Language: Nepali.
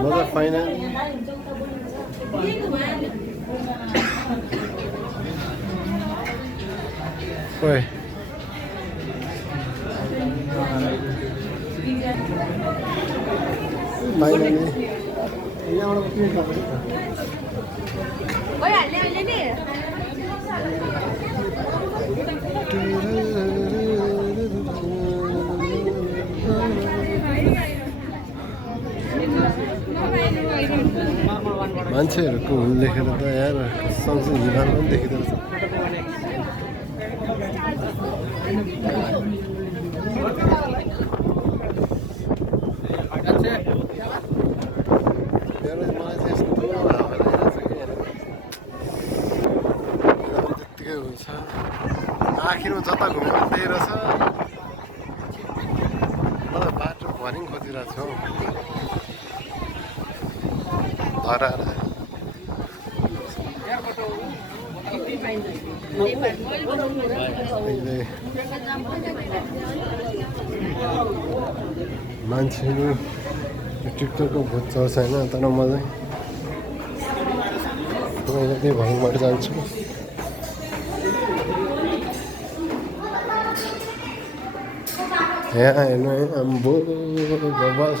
मजा पाइन ओए फाइनली यहाँबाट प्रिन्ट गर्नु भइहाल्यो अहिले नि मान्छेहरूको हुल देखेर त यार सँगसँगै हिमाल पनि देखिँदो रहेछ मलाई चाहिँ यस्तो हावा लागिरहेछ कि त्यत्तिकै हुन्छ आखिरमा जता घुम्यो त्यही रहेछ मलाई बाटो भरिङ खोजिरहेको छु हराएर मान्छेहरू टिकटकको भोट चल्छ होइन तर म चाहिँ त्यही भरिङबाट जान्छु यहाँ हेर्नु है आम्बो बब्बा छ